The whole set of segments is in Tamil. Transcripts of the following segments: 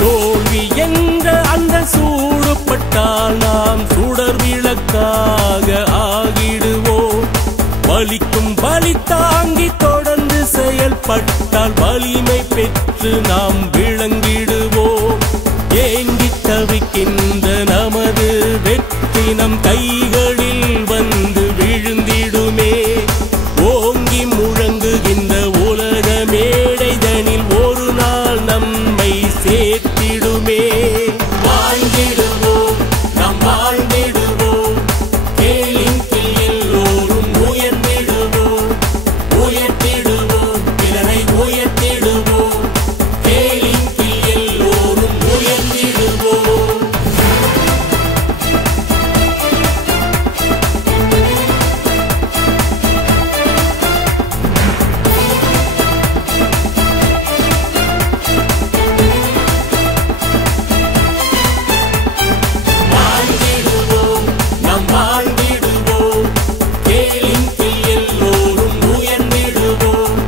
தோல்வி என்ற அந்த சூடுபட்டால் நாம் சுடர் விளக்காக ஆகிடுவோம். வலிக்கும் வலி தாங்கி தொடர்ந்து செயல்பட்டால் வலிமை பெற்று நாம் விளங்கிடுவோம். ஏங்கி தவிக்கின்ற நமது வெற்றி நம் கைகளில் வந்து விழுந்திடுமே. ஓங்கி முழங்குகின்ற உலக மேடைதனில் ஒரு நாள் நம்மை சேர்த்திடுமே. வாழ்ந்திடுவோம், நாம் வாழ்ந்திடுவோம். கேளிங்கில் எல்லோரும் உயர்ந்திடுவோம், உயர்த்திடுவோம், பிறரை உயர்த்திடுவோம். கேளிங்கில் எல்லோரும் உயர்ந்திடுவோம். வாழ்ந்திடுவோம், நாம் வாழ்ந்திடுவோம். கேளிங்கில் எல்லோரும் உயர்ந்திடுவோம்,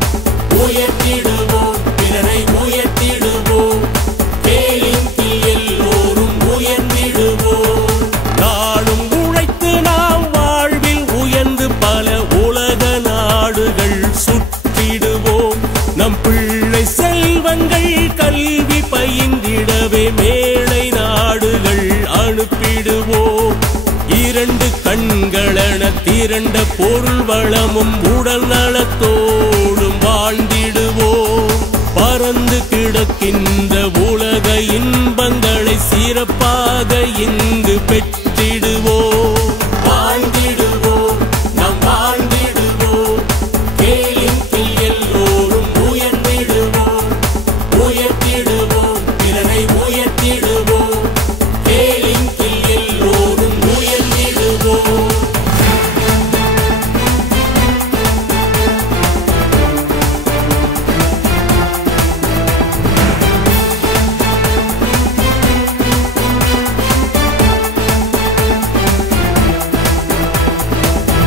உயர்த்திடுவோம், பிறரை உயர்த்திடுவோம். கேளிங்கில் எல்லோரும் உயர்ந்திடுவோம். நாளும் உழைத்து நாம் வாழ்வில் உயர்ந்து பல உலக நாடுகள் சுற்றிடுவோம். நம் பிள்ளை செல்வங்கள் கல்வி பயின்றிடவே மேலை நாடுகள் அனுப்பிடுவோம். இரண்டு கண்களென திரண்ட பொருள் வளமும் உடல் நலத்தோடும் வாழ்ந்திடுவோம். பறந்து கிடக்கின்ற உலக இன்பங்களை சிறப்பாக இங்கு பெற்றிடுவோம். வாழ்ந்திடுவோம், நாம் வாழ்ந்திடுவோம். கேளிங்கில் எல்லோரும் உயர்ந்திடுவோம், உயர்த்திடுவோம், பிறரை உயர்த்திடுவோம். கேளிங்கில் எல்லோரும் உயர்ந்திடுவோம்.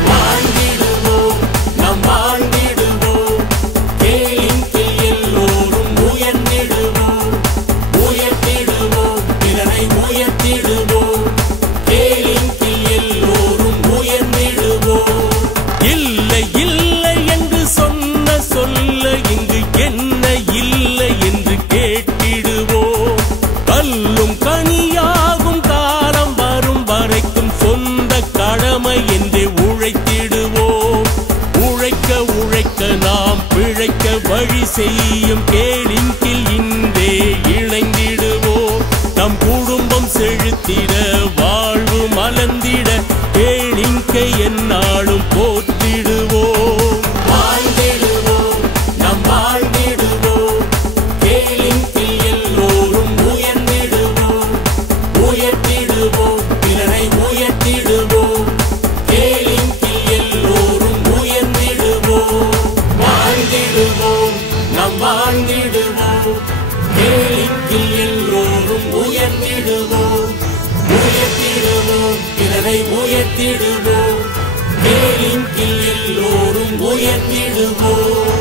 வாழ்ந்திடுவோம், நாம் வாழ்ந்திடுவோம். கேளிங்கில் எல்லோரும் உயர்ந்திடுவோம், உயர்த்திடுவோம், பிறரை உயர்த்திடுவோம். கேளிங்கில் எல்லோரும் உயர்ந்திடுவோம். இல்லை இல்லை என்று சொன்ன சொல்ல இங்கு என்ன இல்லை என்று கேட்டிடுவோம். கல்லும் கனியாகும் காலம் வரும் வரைக்கும் சொந்த கடமை என்று உழைத்திடுவோம். உழைக்க உழைக்க நாம் பிழைக்க வழி செய்யும் கேளிங்கில் இன்றே இணைந்திடுவோம். நம் குடும்பம் செழித்திட வாழ்வு மலர்ந்திட கேளிங்கை எந்நாளும் போற்றிடுவோம். வாழ்ந்திடுவோம், நாம் வாழ்ந்திடுவோம். கேளிங்கில் எல்லோரும் உயர்ந்திடுவோம், உயர்த்திடுவோம், பிறரை உயர்த்திடுவோம். கேளிங்கில் எல்லோரும் உயர்ந்திடுவோம். வாழ்ந்திடுவோம், நாம் வாழ்ந்திடுவோம். கேளிங்கில் எல்லோரும் உயர்ந்திடுவோம், உயர்த்திடுவோம், பிறரை உயர்த்திடுவோம். கேளிங்கில் எல்லோரும் உயர்த்திடுவோம்.